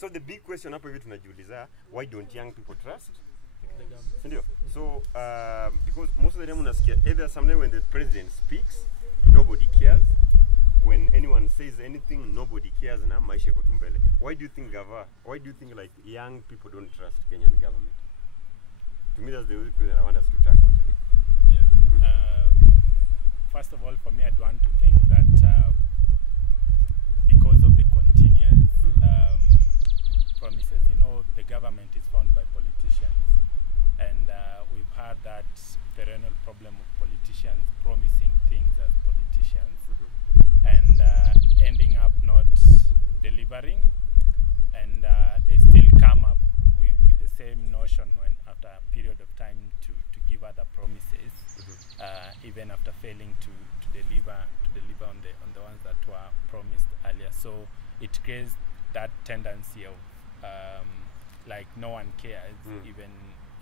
So the big question hapa hivi tunajiuliza, why don't young people trust? Sindio? So because most of the time unasikia either sometime when the president speaks, nobody cares. When anyone says anything, nobody cares na maisha yako tu mbele. Why do you think like young people don't trust Kenyan government? To me that's the only question I want us to tackle today. Yeah. First of all, for me, I'd want to think that because of the continuous promises, the government is found by politicians. And we've had that perennial problem of politicians promising things as politicians and ending up not delivering. And they still come up with the same notion when after a period of time to give other promises, even after failing to deliver on the ones that were promised earlier. So it creates that tendency of like no one cares, even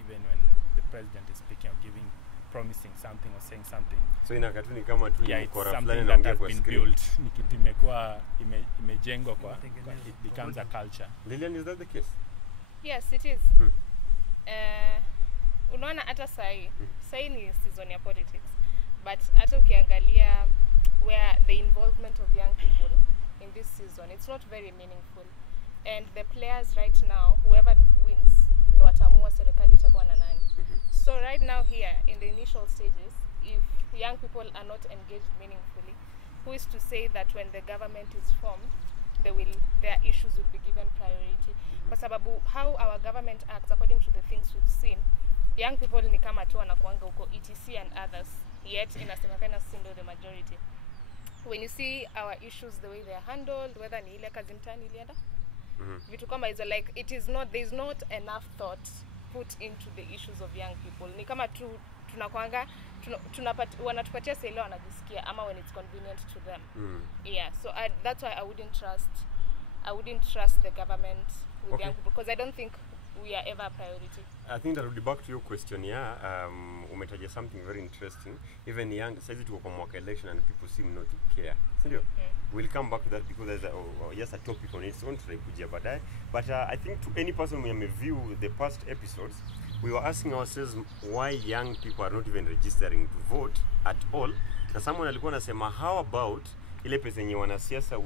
when the president is speaking or promising something or saying something. So inakatuni kama tu it's something that has been built, imekuwa imejengwa kwa it becomes a culture. Lilian, is that the case? Yes, it is. Unaona hata sai ni season ya politics, but hata ukiangalia where the involvement of young people in this season, it's not very meaningful. And the players right now, whoever wins, ndo watamua serikali itakuwa na nani. So right now here in the initial stages, if young people are not engaged meaningfully, who is to say that when the government is formed, their issues will be given priority? Kwa sababu how our government acts according to the things we've seen, young people ni kama tu wanakuanga huko ETC and others, yet inasemekana sisi ndio the majority. When you see our issues, the way they are handled, whether ni ile kazi mtani ilienda, vitu kama hizo, like there's not enough thought put into the issues of young people. Ni kama tu tunakuanga wanatupatia sele wanajisikia ama when it's convenient to them. Yeah, so that's why I wouldn't trust the government with young people, because I don't think we are ever a priority. I think that will be back to your question. Umetaja something very interesting. Even young, says it kwa mwaka election and people seem not to care. We'll come back to that because there's a topic on its own tunaikujia baadaye. But I think to any person who may view the past episodes, we were asking ourselves why young people are not even registering to vote at all. Na someone alikuwa anasema, how about ile pesa yenye wanasiasa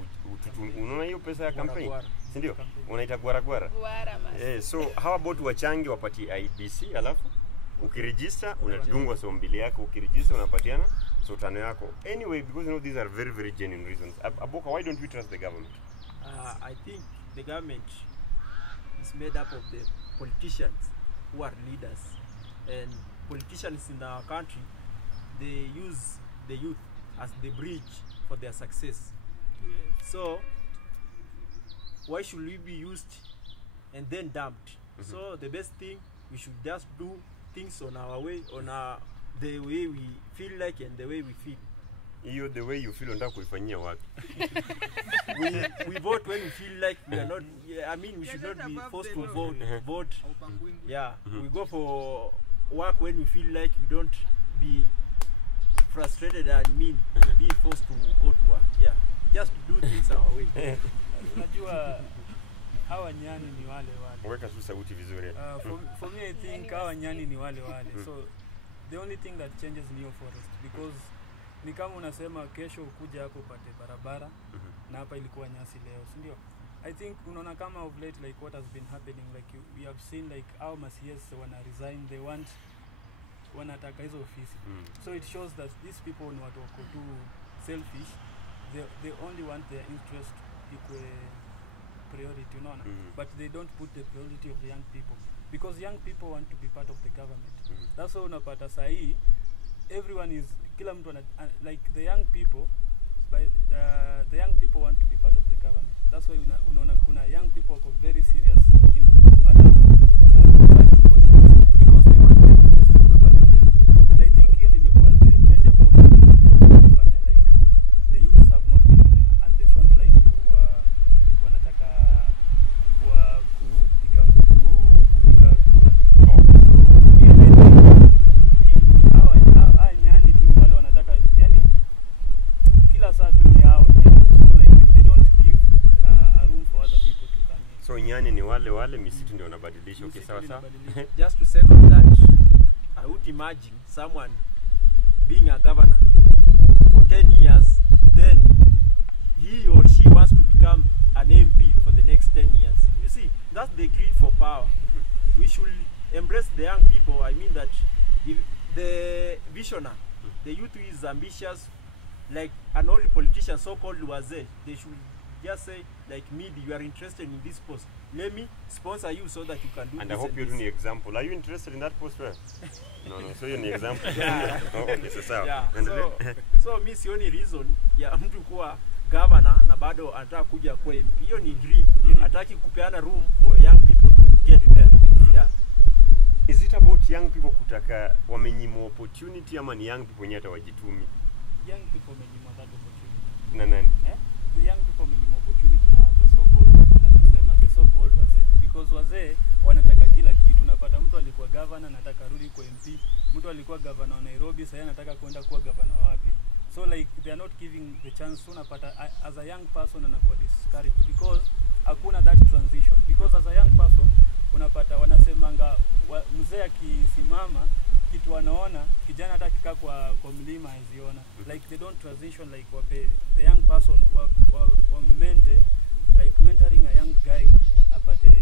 unaona hiyo pesa ya campaign, si ndio? Unaita gwara. So how about wachange wapatie IBC, alafu ukiregister unadungwa so mbili yako, ukiregister unapatiana so tano yako. Anyway, because these are very very genuine reasons. Aboka, why don't we trust the government? I think the government is made up of the politicians who are leaders, and politicians in our country, they use the youth as the bridge for their success. So why should we be used and then dumped? So the best thing, we should just do things on our way, the way we feel like and the way we feel. The way you feel unataka kuifanyia wapi? we vote when we feel like. We are not, we should not be forced to vote. We go for work when we feel like. We don't be frustrated and be forced to go to work. Just do things our way. Unajua hawa nyani ni wale. Weka tu sauti vizuri. For me I think hawa nyani ni wale. So the only thing that changes in your forest, because ni kama unasema kesho ukuja hapo upate barabara na hapa ilikuwa nyasi leo, si ndio? I think unaona kama of late, like what has been happening, like we have seen like how MCS wana resign, they wanataka hizo ofisi. So it shows that these people ni watu wako too selfish. They only want their interest equal priority, unaona? But they don't put the priority of the young people, because young people want to be part of the government. That's why unapata sahi everyone is kila mtu like the young people, by the young people want to be part of the government. That's why unaona kuna young people who are very serious in matters because they want their interest to be valid. And I think hiyo ndio imekuwa the major problem in like the youths have not been at the front line wanataka kupiga kura. nyani ni wale wale, misitu ndio wanabadilisha. Okay, Misitu sawa sawa. linabadilika. Just to second that, I would imagine someone being a governor for 10 years, then he or she wants to become an MP for the next 10 years. You see, that's the greed for power. We should embrace the young people. I mean that the visionary, the youth who is ambitious, like an old politician, so-called wazee, they should just say, like, me, you are interested in this post. Let me sponsor you so that you can do And this. I hope and you're this. doing the example. Are you interested in that post? Well? No, so you're the example. Yeah. Oh, okay, so sawa. Yeah. Endelea. So mi sioni reason ya mtu kuwa governor na bado anataka kuja kuwa MP. Hiyo ni greed. Hataki kupeana room for young people to get there. Yeah. Is it about young people kutaka wamenyimwa opportunity ama ni young people wenyewe hata wajitumi? Young people minimum that opportunity. Na nani? The young people minimum opportunity na the so-called, wanasema the so-called wazee. Because wazee wanataka kila kitu. Unapata mtu alikuwa governor anataka rudi kwa MP. Mtu alikuwa governor wa Nairobi sasa anataka kwenda kuwa governor wapi. So like they are not giving the chance. So unapata as a young person anakuwa discouraged because hakuna that transition. Because as a young person unapata wanasemanga mzee akisimama kitu wanaona kijana hata akikaa kwa mlima haziona. Like they don't transition, like wape the young person wa mente, like mentoring a young guy apate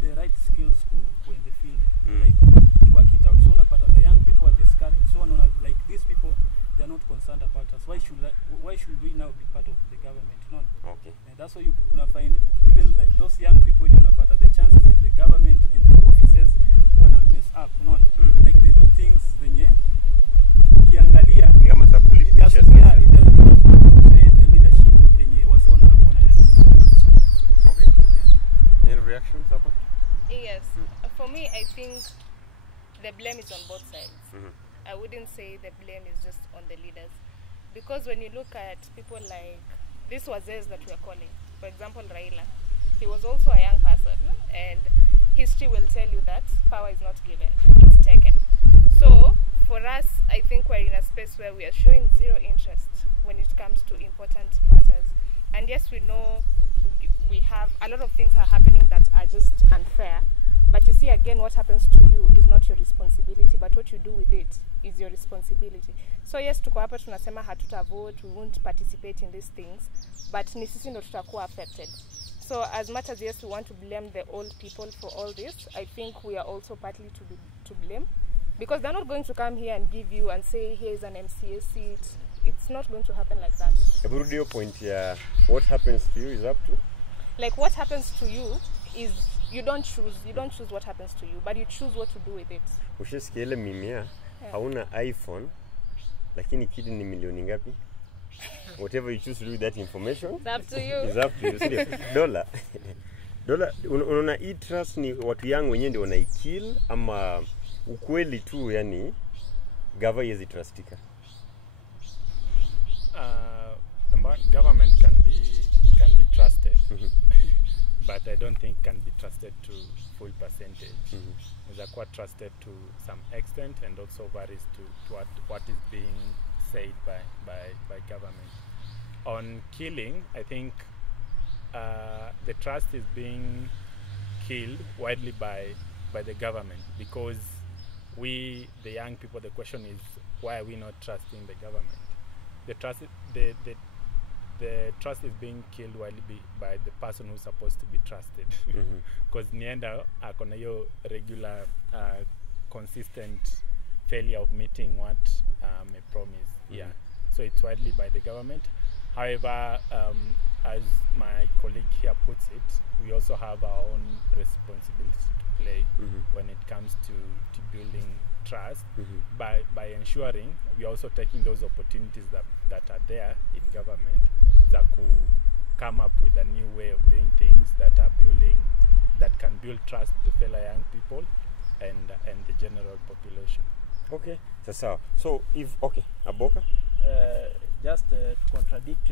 the right skills to in the field, like to work it out. So unapata the young people are discouraged. So unaona like these people they are not concerned about us. Why should we now be part of the government? No. Okay. And that's why you find even those young people when you unapata the chances in the government, in the offices, wanna mess up, no? Like they do things zenye kiangalia Ni kama sasa kulipisha sasa. it doesn't portray the leadership yenye wase wana Okay. Any reactions hapa? Yes. For me, I think the blame is on both sides. I wouldn't say the blame is just on the leaders. Because when you look at people like, this wazes that we are calling, for example, Raila, he was also a young person, and history will tell you that power is not given, it's taken. So, for us, I think we're in a space where we are showing zero interest when it comes to important matters. And yes, we know we have a lot of things are happening that are just unfair. But you see, again, what happens to you is not your responsibility, but what you do with it is your responsibility. So yes, tuko hapa tunasema hatuta vote, we won't participate in these things, but ni sisi ndo tutakuwa affected. So as much as yes, we want to blame the old people for all this, I think we are also partly to blame, because they're not going to come here and give you and say, here's an MCA seat. It's not going to happen like that. Your point here, what happens to you is up to? Like what happens to you is you don't choose what happens to you, but you choose what to do with it. Ushasikia ile mimea hauna iPhone lakini kidi ni milioni ngapi? Whatever you choose to do with that information, It's up to you. It's up to you. Dola unaona hii trust ni watu young wenyewe ndio wanaikill ama ukweli tu, yani gava yezi trustika? Government can be trusted. But I don't think can be trusted to full percentage. It's quite trusted to some extent, and also varies to what is being said by government. On killing, I think the trust is being killed widely by the government, because we, the young people, the question is, why are we not trusting the government? The trust is being killed widely by the person who's supposed to be trusted, because nienda akona hiyo regular consistent failure of meeting what may promise. Yeah, so it's widely by the government. However, as my colleague here puts it, we also have our own responsibility to play when it comes to building trust by ensuring we are also taking those opportunities that are there in government that could come up with a new way of doing things that can build trust the fellow young people and the general population. Okay, so if Aboka, just to contradict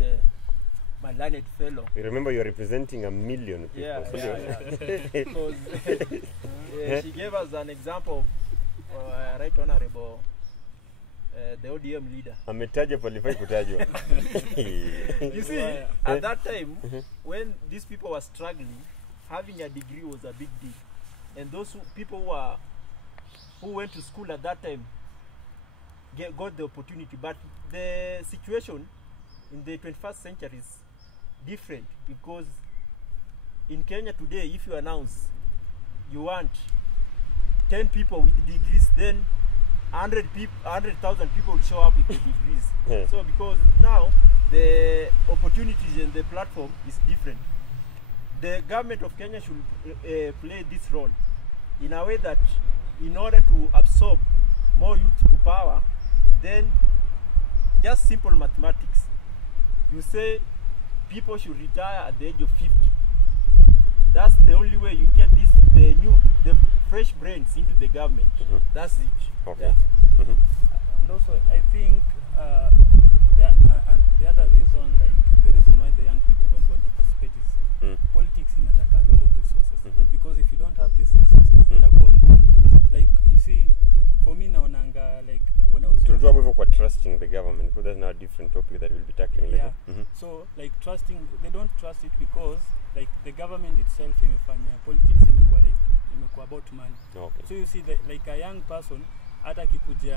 my learned fellow. you remember you're representing 1 million people. Yeah. Because she gave us an example of Right Honorable the ODM leader. Ametaja palifai kutajwa. You see, at that time, when these people were struggling, having a degree was a big deal. And those people who went to school at that time got the opportunity. But the situation in the 21st century is different, because in Kenya today, if you announce you want 10 people with degrees, then 100,000 people will show up with the degrees. Yeah. So because now the opportunities and the platform is different, the government of Kenya should play this role in a way that, in order to absorb more youth to power, then just simple mathematics. You say people should retire at the age of 50. That's the only way you get the fresh brains into the government. That's it. Okay. Yeah. And also, I think the other reason, like the reason why the young people don't want to participate is politics inataka a lot of resources. Because if you don't have these resources, itakuwa ngumu. Like you see, for me naonanga, like when I was Tunatua hivyo kwa trusting the government, because that's now a different topic that we'll be tackling later. So like trusting, they don't trust it because like the government itself imefanya politics imekuwa about money. Okay. So you see like a young person hata akikuja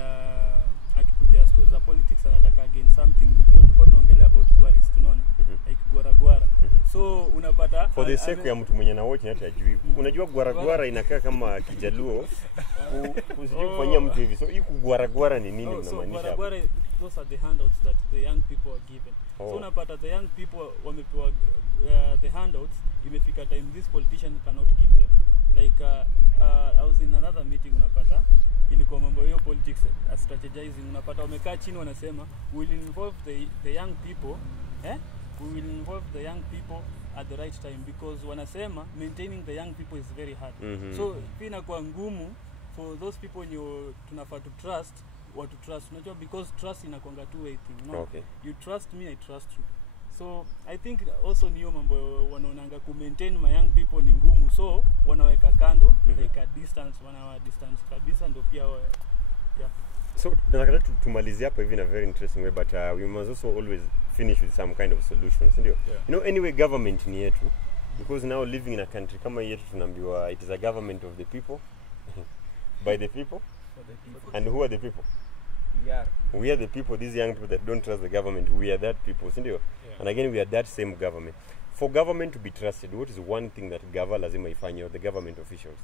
stories za politics anataka gain something. Ndio tulikuwa tunaongelea about guaris, tunaona like gwara. So unapata for the sake ya mtu mwenye na watch hata ajui. Unajua gwara inakaa kama Kijaluo. Usijui kufanyia mtu hivi. So hii gwara ni nini mnamaanisha? So gwara, those are the handouts that the young people are given. So unapata the young people wamepewa the handouts, imefika time these politicians cannot give them. Like I was in another meeting, unapata ilikuwa mambo hiyo politics strategizing, unapata wamekaa chini wanasema we will involve the young people, we will involve the young people at the right time, because wanasema maintaining the young people is very hard. So pia inakuwa ngumu for those people tunafaa to trust, what to trust, unajua, because trust inakuanga two way thing, no? Okay. You trust me, I trust you. So I think also niyo mambo wanaonanga ku maintain my young people ni ngumu, so wanaweka kando like a distance, wanawa distance kabisa, ndio pia yeah. So nataka tumalizie hapa hivi in a very interesting way, but we must also always finish with some kind of solutions, ndio? Yeah. You know, anyway, government ni yetu, because now living in a country kama yetu tunaambiwa it is a government of the people by the people. For the people. And who are the people? We are the people, these young people that don't trust the government. We are that people, sindio? Yeah. And again, we are that same government. For government to be trusted, what is one thing that gava lazima ifanye, or the government officials?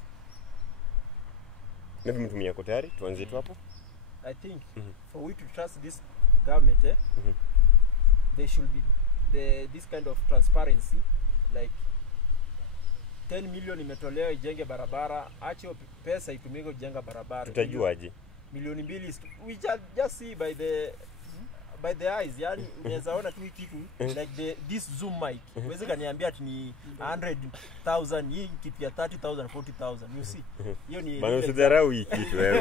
Maybe mtu mwenye tayari tuanze tu hapo. I think for we to trust this government, there should be this kind of transparency, like 10 million imetolewa ijenge barabara, acho pesa itumike kujenga barabara. Tutajuaje? Milioni 2, we just see by the eyes, yani unaweza ona tu kitu like this zoom mic. Uweze kaniambia ati ni 100,000, hii kitu ya 30,000, 40,000. You see? Hiyo ni bana, usidharau hii kitu wewe.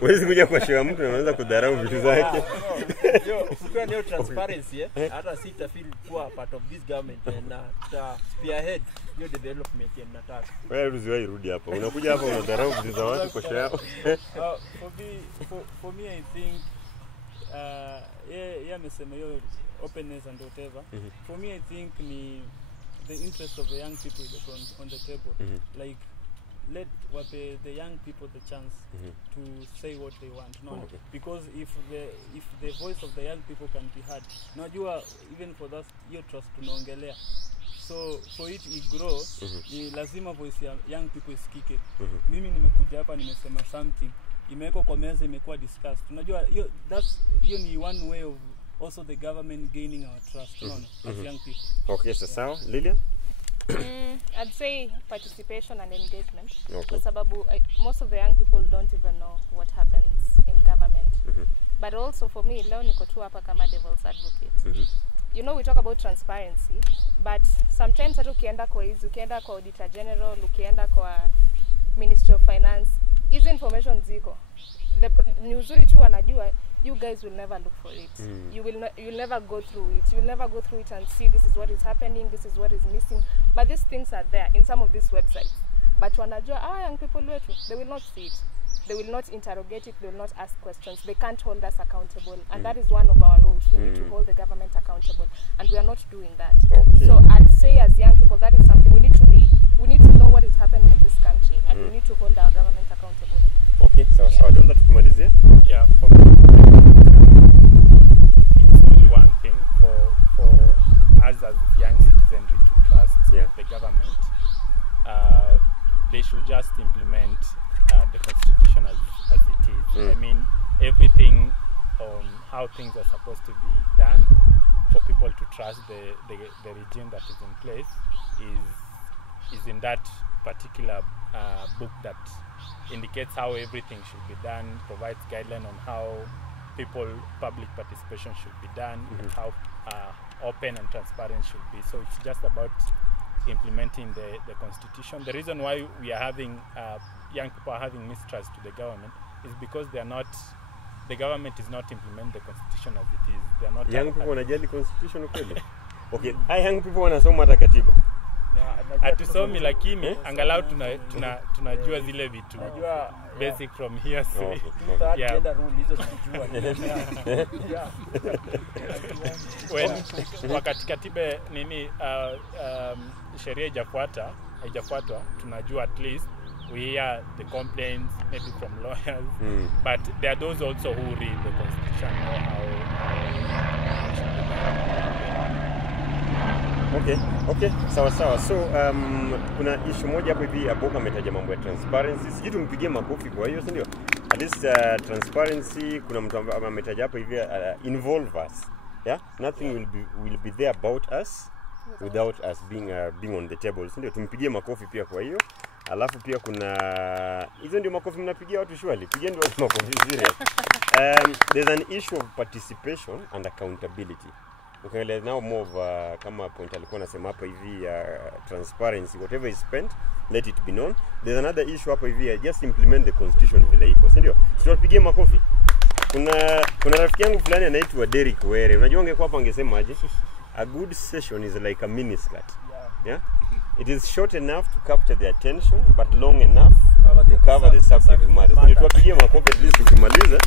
Huwezi kuja kwa shewa mtu na unaanza kudharau vitu zake. Yo, ukiwa ndio transparency, hata si feel kuwa part of this government na spearhead your development and nataka. Wewe usiwahi rudi hapa. Unakuja hapa unadharau vitu za watu kwa shewa. For me I think amesema hiyo openness and whatever. For me I think ni the interest of the young people is on the table. Like let the young people the chance to say what they want, no? Because if the voice of the young people can be heard, najua even for that your trust tunaongelea, so for it grow, ni lazima voice ya young people isikike. Mimi nimekuja hapa nimesema something, imewekwa kwa meza, imekuwa discussed. Unajua hiyo ni one way of also the government gaining our trust, no, as young people. Okay, so sawa. Lilian? I'd say participation and engagement. Okay. Kwa sababu most of the young people don't even know what happens in government. But also for me, leo niko tu hapa kama devil's advocate. You know, we talk about transparency, but sometimes hata ukienda kwa Auditor General, ukienda kwa Ministry of Finance, hizi information ziko. Ni uzuri tu wanajua, you guys will never look for it. You'll never go through it. You'll never go through it and see this is what is happening, this is what is missing. But these things are there in some of these websites. But wanajua, young people wetu, they will not see it. They will not interrogate it, they will not ask questions. They can't hold us accountable. And that is one of our roles. We need to hold the government accountable. And we are not doing that. Okay. So I'd say as young people, that is something we need to know what is happening in this country, and we need to hold our government accountable. Okay, sawa sawa. Dola tukimalizia? Yeah, for me, it's only one thing for us as young citizenry to trust the government. They should just implement the constitution as it is. I mean, everything on how things are supposed to be done for people to trust the regime that is in place is in that particular book that indicates how everything should be done, provides guidelines on how public participation should be done, and how open and transparent should be. So it's just about implementing the constitution. The reason why we are having young people are having mistrust to the government is because the government is not implementing the constitution as it is. They are not young people wanajali constitution kweli? Okay, hai young people wanasoma hata katiba. Hatusomi lakini angalau tunajua zile vitu basic from here. Wakati katiba nini sheria haijafuatwa, tunajua at least we hear the complaints maybe from lawyers, but there are those also who read the constitution know how Okay, sawa. So kuna issue moja hapo hivi Aboka ametaja mambo ya transparency. Sijui tumpigie makofi kwa hiyo, si ndio? At least transparency, kuna mtu ametaja hapo hivi involve us. Yeah? Nothing will be there about us without us being on the table. Si ndio? Tumpigie makofi pia kwa hiyo. Alafu pia kuna hizo ndio makofi mnapigia watu surely. Pigeni watu makofi serious. There's an issue of participation and accountability. Okay, let's now move kama point alikuwa anasema hapa hivi transparency, whatever is spent, let it be known. There's another issue hapa hivi, just implement the constitution vile iko, si ndio? Tunapigia makofi. Kuna rafiki yangu fulani anaitwa Derek Were. Unajua ungekuwa hapa angesema aje? A good session is like a mini skirt. Yeah? It is short enough to capture the attention but long enough to cover the subject matter. So tuwapigie makofi at least tukimaliza.